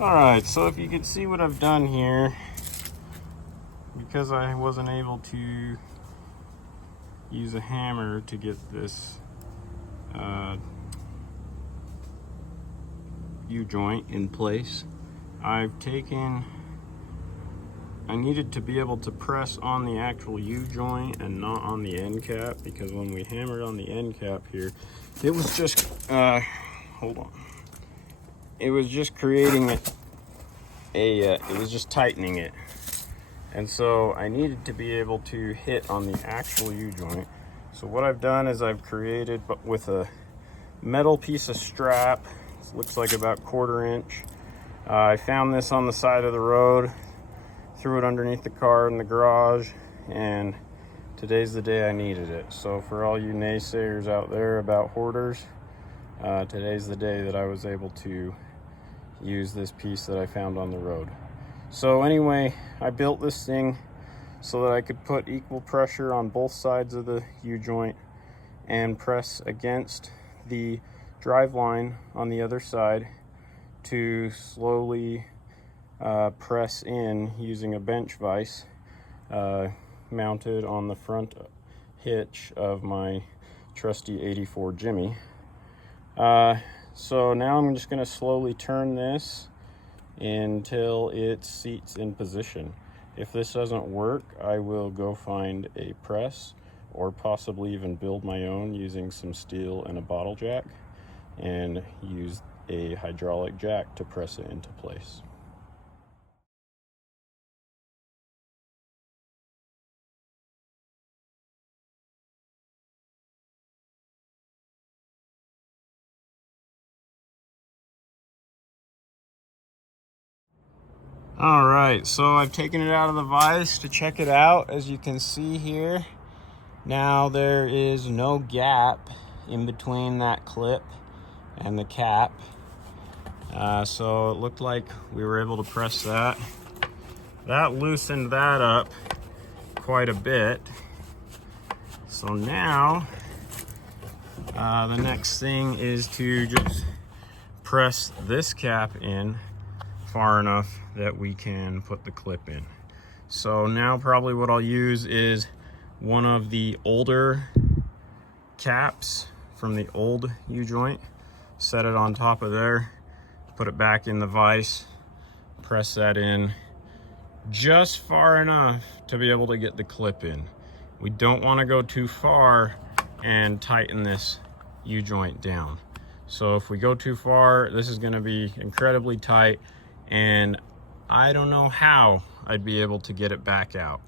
Alright, so if you can see what I've done here, because I wasn't able to use a hammer to get this U-joint in place, I needed to be able to press on the actual U-joint and not on the end cap, because when we hammered on the end cap here, it was just, hold on. It was just creating it was just tightening it. And so I needed to be able to hit on the actual U-joint. So what I've done is I've created, but with a metal piece of strap, it looks like about 1/4 inch. I found this on the side of the road, threw it underneath the car in the garage, and today's the day I needed it. So for all you naysayers out there about hoarders, today's the day that I was able to use this piece that I found on the road. So anyway, I built this thing so that I could put equal pressure on both sides of the U-joint and press against the drive line on the other side to slowly press in using a bench vise mounted on the front hitch of my trusty 84 Jimmy. So now I'm just going to slowly turn this until it seats in position. If this doesn't work, I will go find a press or possibly even build my own using some steel and a bottle jack and use a hydraulic jack to press it into place. All right, so I've taken it out of the vise to check it out. As you can see here, now there is no gap in between that clip and the cap. So it looked like we were able to press that. That loosened that up quite a bit. So now, the next thing is to just press this cap in far enough that we can put the clip in. So now probably what I'll use is one of the older caps from the old U-joint, set it on top of there, put it back in the vise, press that in just far enough to be able to get the clip in. We don't want to go too far and tighten this U-joint down. So if we go too far, this is going to be incredibly tight, and I don't know how I'd be able to get it back out.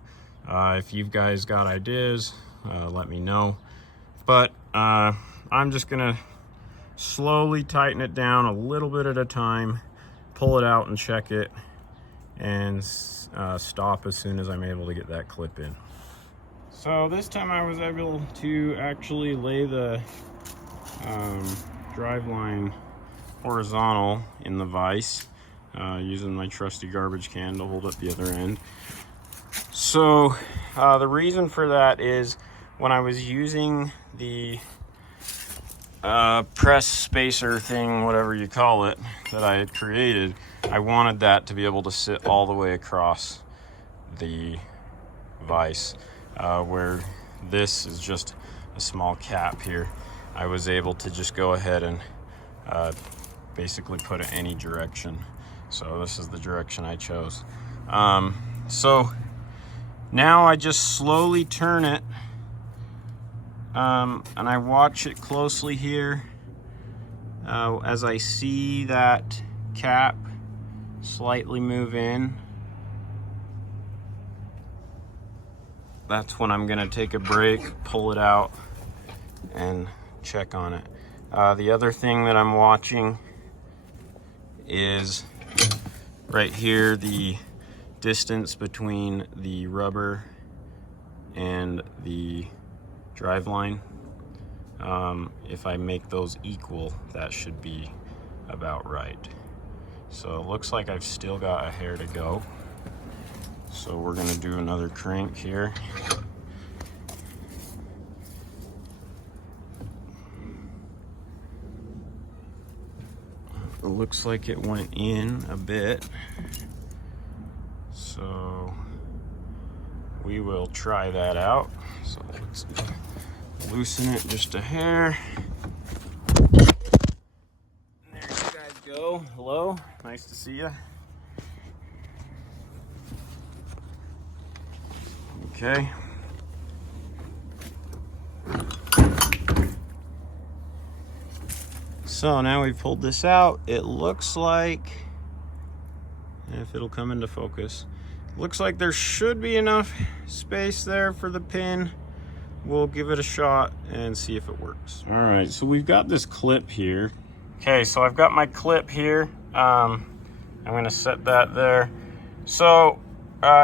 If you guys got ideas, let me know. But I'm just gonna slowly tighten it down a little bit at a time, pull it out and check it, and stop as soon as I'm able to get that clip in. So this time I was able to actually lay the drive line horizontal in the vise, using my trusty garbage can to hold up the other end. So the reason for that is when I was using the press spacer thing, whatever you call it, that I had created, I wanted that to be able to sit all the way across the vise, where this is just a small cap here. I was able to just go ahead and basically put it any direction. So this is the direction I chose. So now I just slowly turn it, and I watch it closely here. As I see that cap slightly move in, that's when I'm gonna take a break, pull it out, and check on it. The other thing that I'm watching is right here, the distance between the rubber and the drive line. If I make those equal, that should be about right. So it looks like I've still got a hair to go. So we're gonna do another crank here. A looks like it went in a bit. So we will try that out. So let's loosen it just a hair. There you guys go. Hello, nice to see you. Okay. So now we've pulled this out. It looks like, if it'll come into focus, looks like there should be enough space there for the pin. We'll give it a shot and see if it works. All right, so we've got this clip here. Okay, so I've got my clip here. I'm gonna set that there. So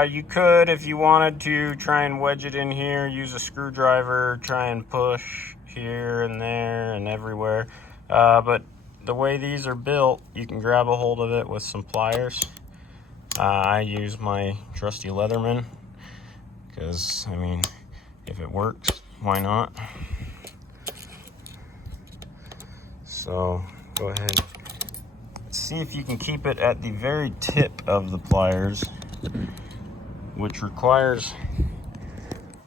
you could, if you wanted to, try and wedge it in here, use a screwdriver, try and push here and there and everywhere. But the way these are built, you can grab a hold of it with some pliers. I use my trusty Leatherman because, I mean, if it works, why not? So go ahead, see if you can keep it at the very tip of the pliers, which requires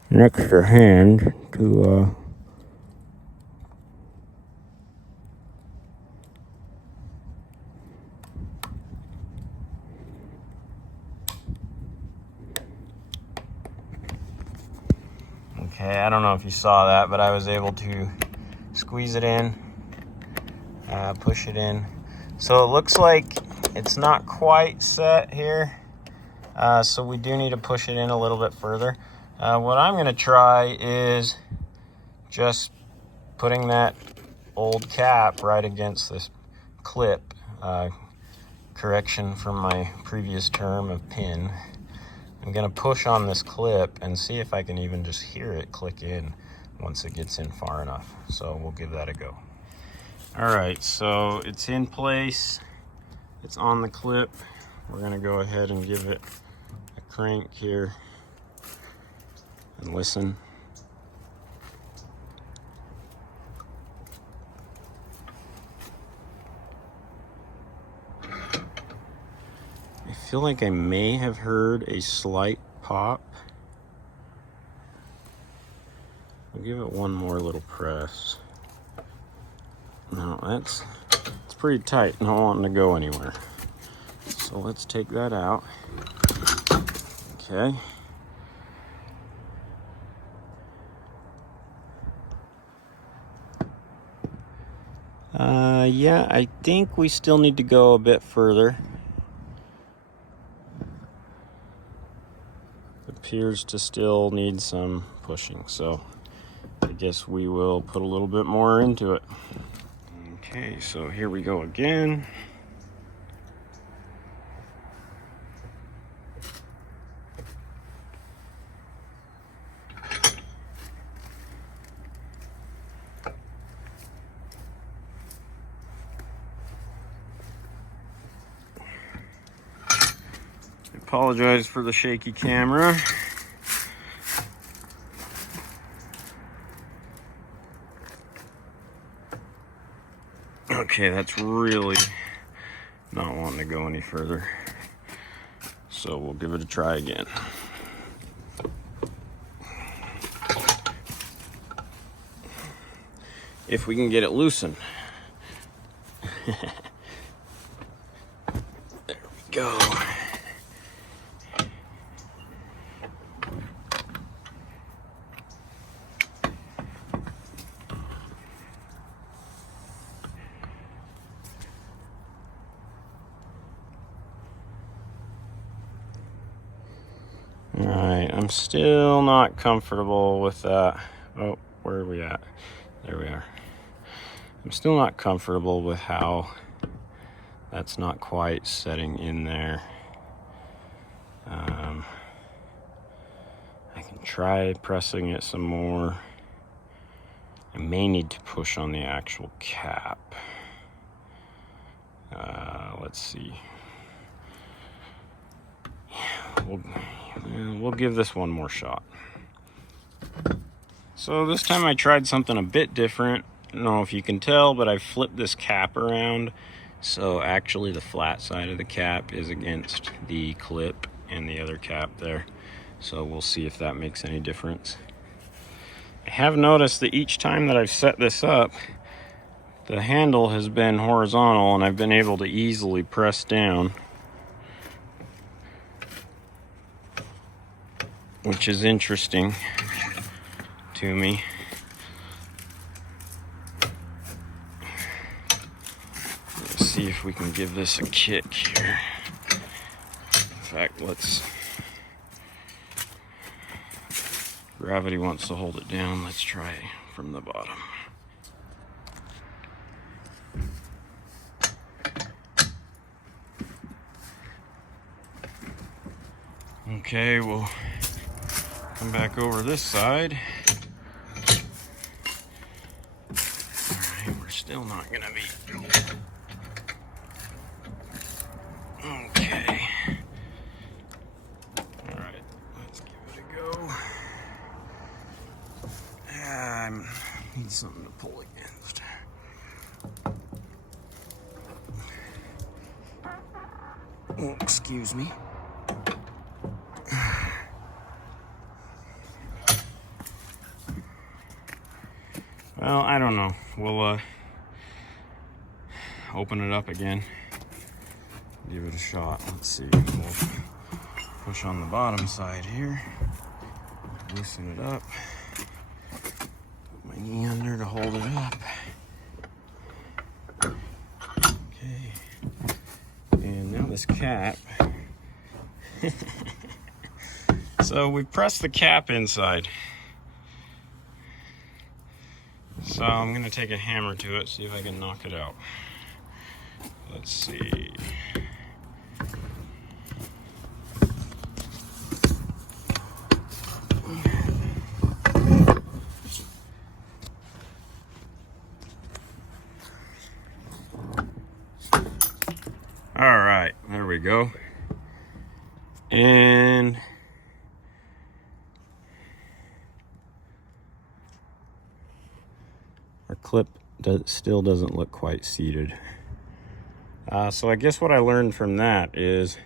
an extra hand to okay, I don't know if you saw that, but I was able to squeeze it in, push it in. So it looks like it's not quite set here. So we do need to push it in a little bit further. What I'm gonna try is just putting that old cap right against this clip. Correction from my previous term of pin. I'm gonna push on this clip and see if I can even just hear it click in once it gets in far enough. So we'll give that a go. All right, so it's in place. It's on the clip. We're gonna go ahead and give it a crank here and listen. I feel like I may have heard a slight pop. I'll give it one more little press. No, it's pretty tight, not wanting to go anywhere. So let's take that out. Okay. Yeah, I think we still need to go a bit further. Appears to still need some pushing, so I guess we will put a little bit more into it. Okay, so here we go again. I apologize for the shaky camera. Okay, that's really not wanting to go any further. So we'll give it a try again. If we can get it loosened. There we go. All right, I'm still not comfortable with that. Oh, where are we at? There we are. I'm still not comfortable with how that's not quite setting in there. I can try pressing it some more. I may need to push on the actual cap. Let's see. We'll give this one more shot. So this time I tried something a bit different. I don't know if you can tell, but I flipped this cap around So actually the flat side of the cap is against the clip and the other cap there. So we'll see if that makes any difference. I have noticed that each time that I've set this up, the handle has been horizontal and I've been able to easily press down, which is interesting to me. Let's see if we can give this a kick here. In fact, gravity wants to hold it down. Let's try from the bottom. Okay, we'll come back over this side. Alright, we're still not gonna be... Okay. Alright, let's give it a go. I need something to pull against. Oh, excuse me. Well, I don't know. We'll open it up again. Give it a shot. Let's see. We'll push on the bottom side here. Loosen it up. Put my knee under to hold it up. Okay. And now this cap. So we pressed the cap inside. So I'm gonna take a hammer to it, see if I can knock it out. Let's see. All right, there we go. And our clip still doesn't look quite seated. So I guess what I learned from that is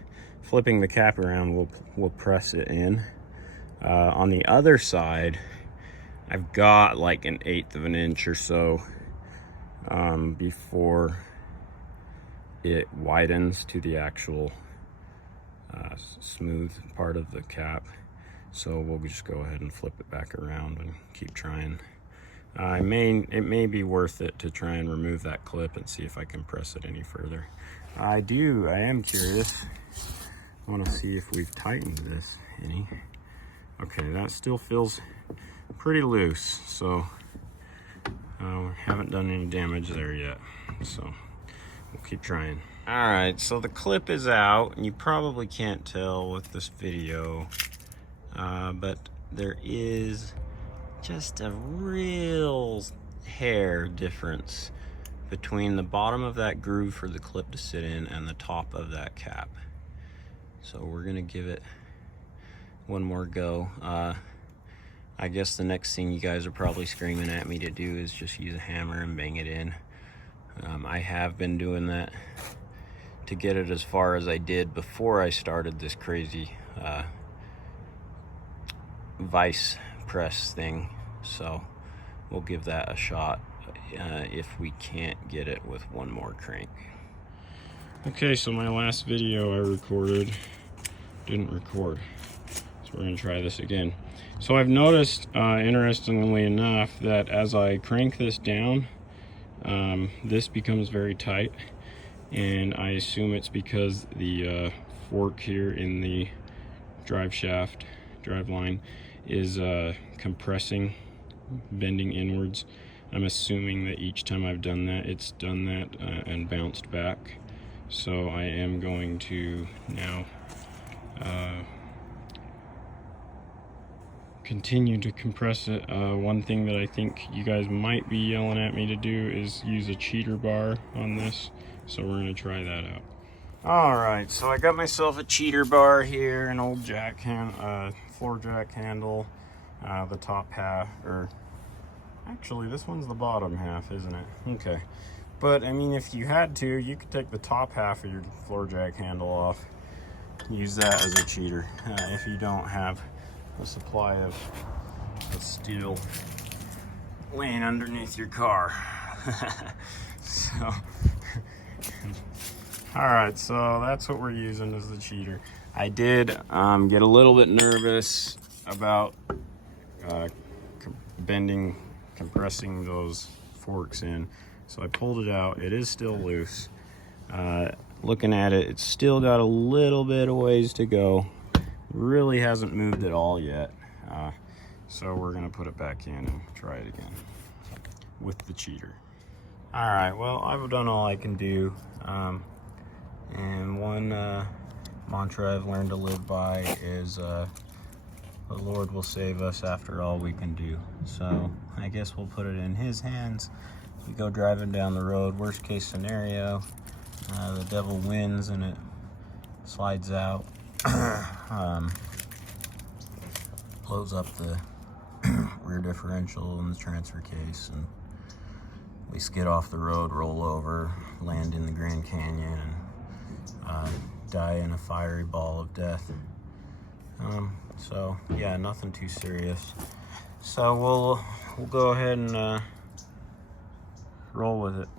flipping the cap around will press it in. On the other side, I've got like 1/8 of an inch or so before it widens to the actual smooth part of the cap. So we'll just go ahead and flip it back around and keep trying. It may be worth it to try and remove that clip and see if I can press it any further. I am curious. I want to see if we've tightened this any. Okay, that still feels pretty loose, so haven't done any damage there yet. So we'll keep trying. All right, so the clip is out, and you probably can't tell with this video, but there is just a real hair difference between the bottom of that groove for the clip to sit in and the top of that cap. So we're gonna give it one more go. I guess the next thing you guys are probably screaming at me to do is just use a hammer and bang it in. I have been doing that to get it as far as I did before I started this crazy vice press thing. So we'll give that a shot if we can't get it with one more crank. Okay, so my last video I recorded didn't record, so we're gonna try this again. So I've noticed, interestingly enough, that as I crank this down, this becomes very tight, and I assume it's because the fork here in the drive line is compressing, bending inwards. I'm assuming that each time I've done that, it's done that and bounced back. So I am going to now continue to compress it. One thing that I think you guys might be yelling at me to do is use a cheater bar on this. So we're gonna try that out. All right, so I got myself a cheater bar here, an old floor jack handle, the top half, or actually this one's the bottom half, isn't it? Okay, But I mean, if you had to, you could take the top half of your floor jack handle off. Use that as a cheater if you don't have a supply of steel laying underneath your car. So, all right, so that's what we're using as the cheater. I did get a little bit nervous about compressing those forks in, so I pulled it out. It is still loose. Looking at it, it's still got a little bit of ways to go. Really hasn't moved at all yet. So we're gonna put it back in and try it again with the cheater. All right, well, I've done all I can do. And one mantra I've learned to live by is the Lord will save us after all we can do. So I guess we'll put it in his hands. We go driving down the road, worst case scenario, the devil wins and it slides out, blows up the rear differential in the transfer case, and we skid off the road, roll over, land in the Grand Canyon, and die in a fiery ball of death. So yeah, nothing too serious. So we'll go ahead and roll with it.